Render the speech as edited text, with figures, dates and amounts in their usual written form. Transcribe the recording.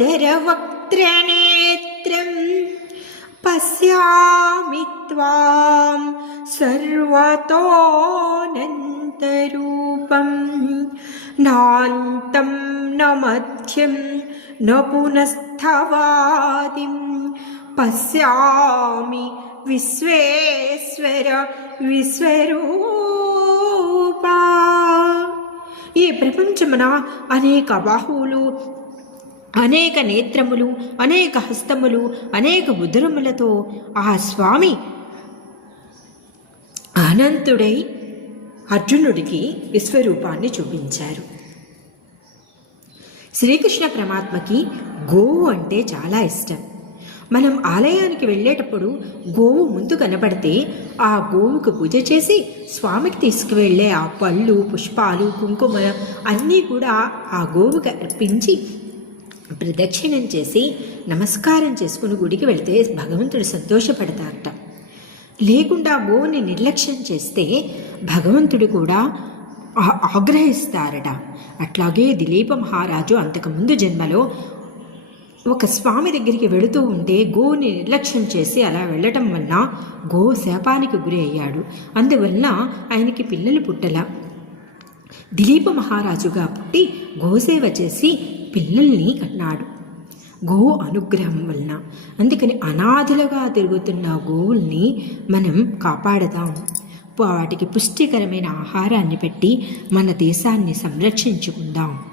కరవక్త్రనేత్రం పశ్యామి త్వాం సర్వతోనంతరూపం నాంతం న మధ్యం న పునఃస్థవాదిం పశ్యామి విశ్వేశ్వర విశ్వరూపా. ఈ ప్రపంచమున అనేక బాహువులు, అనేక నేత్రములు, అనేక హస్తములు, అనేక ఉదరములతో ఆ స్వామి అనంతుడై అర్జునుడికి విశ్వరూపాన్ని చూపించారు. శ్రీకృష్ణ పరమాత్మకి గోవు అంటే చాలా ఇష్టం. మనం ఆలయానికి వెళ్ళేటప్పుడు గోవు ముందు కనపడితే ఆ గోవుకు పూజ చేసి స్వామికి తీసుకువెళ్ళే ఆ పళ్ళు, పుష్పాలు, కుంకుమ అన్నీ కూడా ఆ గోవుకి అర్పించి ప్రదక్షిణం చేసి నమస్కారం చేసుకుని గుడికి వెళితే భగవంతుడు సంతోషపడతారట. లేకుండా గోవుని నిర్లక్ష్యం చేస్తే భగవంతుడు కూడా ఆగ్రహిస్తారట. అట్లాగే దిలీప మహారాజు అంతకుముందు జన్మలో ఒక స్వామి దగ్గరికి వెళుతూ ఉంటే గోవుని నిర్లక్ష్యం చేసి అలా వెళ్ళటం వలన గో శాపానికి గురి అయ్యాడు. అందువలన ఆయనకి పిల్లలు పుట్టల. దిలీప మహారాజుగా పుట్టి గోసేవ చేసి పిల్లల్ని కన్నాడు గో అనుగ్రహం వలన. అందుకని అనాథులుగా తిరుగుతున్న గోవుల్ని మనం కాపాడదాం. వాటికి పుష్టికరమైన ఆహారాన్ని పెట్టి మన దేశాన్ని సంరక్షించుకుందాం.